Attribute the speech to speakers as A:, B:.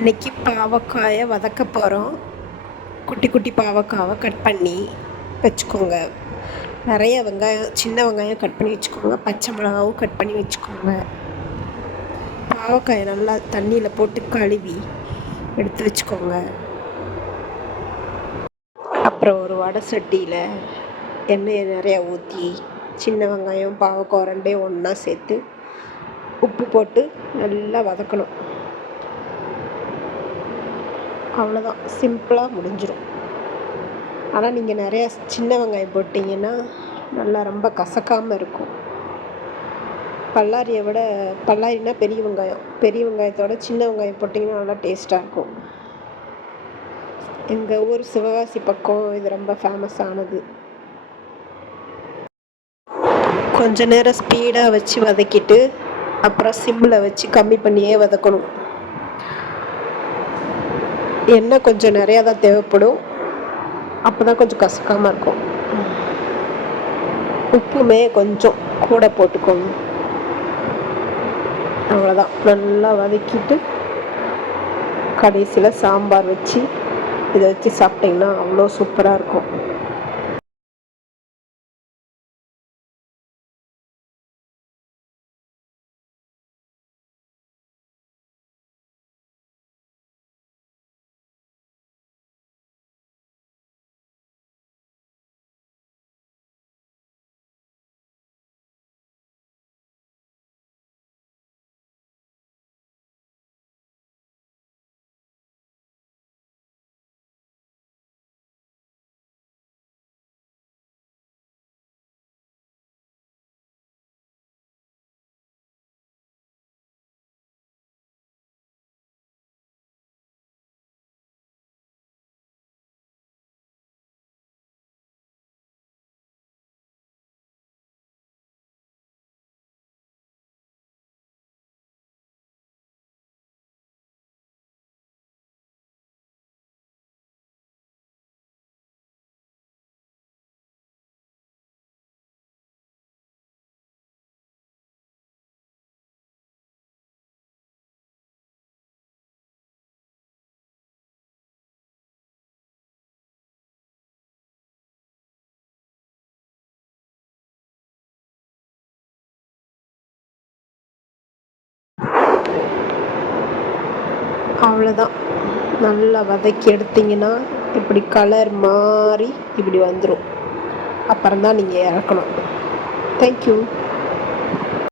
A: பாவக்காயை வதக்க போகிறோம் குட்டி குட்டி பாவக்காவை கட் பண்ணி வச்சுக்கோங்க. நிறைய வெங்காயம் சின்ன வெங்காயம் கட் பண்ணி வச்சுக்கோங்க. பச்சை மிளகாவும் கட் பண்ணி வச்சுக்கோங்க. பாவக்காயை நல்லா தண்ணியில் போட்டு கழுவி எடுத்து வச்சுக்கோங்க. அப்புறம் ஒரு வடை சட்டியில் எண்ணெயை நிறையா ஊற்றி சின்ன வெங்காயம் பாவக்காய் ரெண்டையும் ஒன்றா சேர்த்து உப்பு போட்டு நல்லா வதக்கணும். அவ்வளோதான் சிம்பிளாக முடிஞ்சிடும் ஆனால் நீங்கள் நிறையா சின்ன வெங்காயம் போட்டிங்கன்னா நல்லா ரொம்ப கசக்காமல் இருக்கும். பல்லாரியை விட பல்லாரினா பெரிய வெங்காயம். பெரிய வெங்காயத்தோட சின்ன வெங்காயம் போட்டிங்கன்னா நல்லா டேஸ்ட்டாக இருக்கும். எங்கள் ஊர் சிவகாசி பக்கம் இது ரொம்ப ஃபேமஸ் ஆனது. கொஞ்ச நேரம் ஸ்பீடாக வச்சு வதக்கிட்டு அப்புறம் சிம்மில் வச்சு கம்மி பண்ணியே வதக்கணும். எண்ணெய் கொஞ்சம் நிறையா தான் தேவைப்படும். அப்போ தான் கொஞ்சம் கசக்காமல் இருக்கும். உப்புமே கொஞ்சம் கூட போட்டுக்கோங்க. அவ்வளோதான் நல்லா வதக்கிட்டு கடைசியில் சாம்பார் வச்சு இதை வச்சு சாப்பிட்டிங்கன்னா அவ்வளோ சூப்பராக இருக்கும். அவ்வளோதான் நல்லா வதக்கி எடுத்திங்கன்னா இப்படி கலர் மாறி இப்படி வந்துடும் அப்புறம் தான் நீங்கள் இறக்கணும் தேங்க்யூ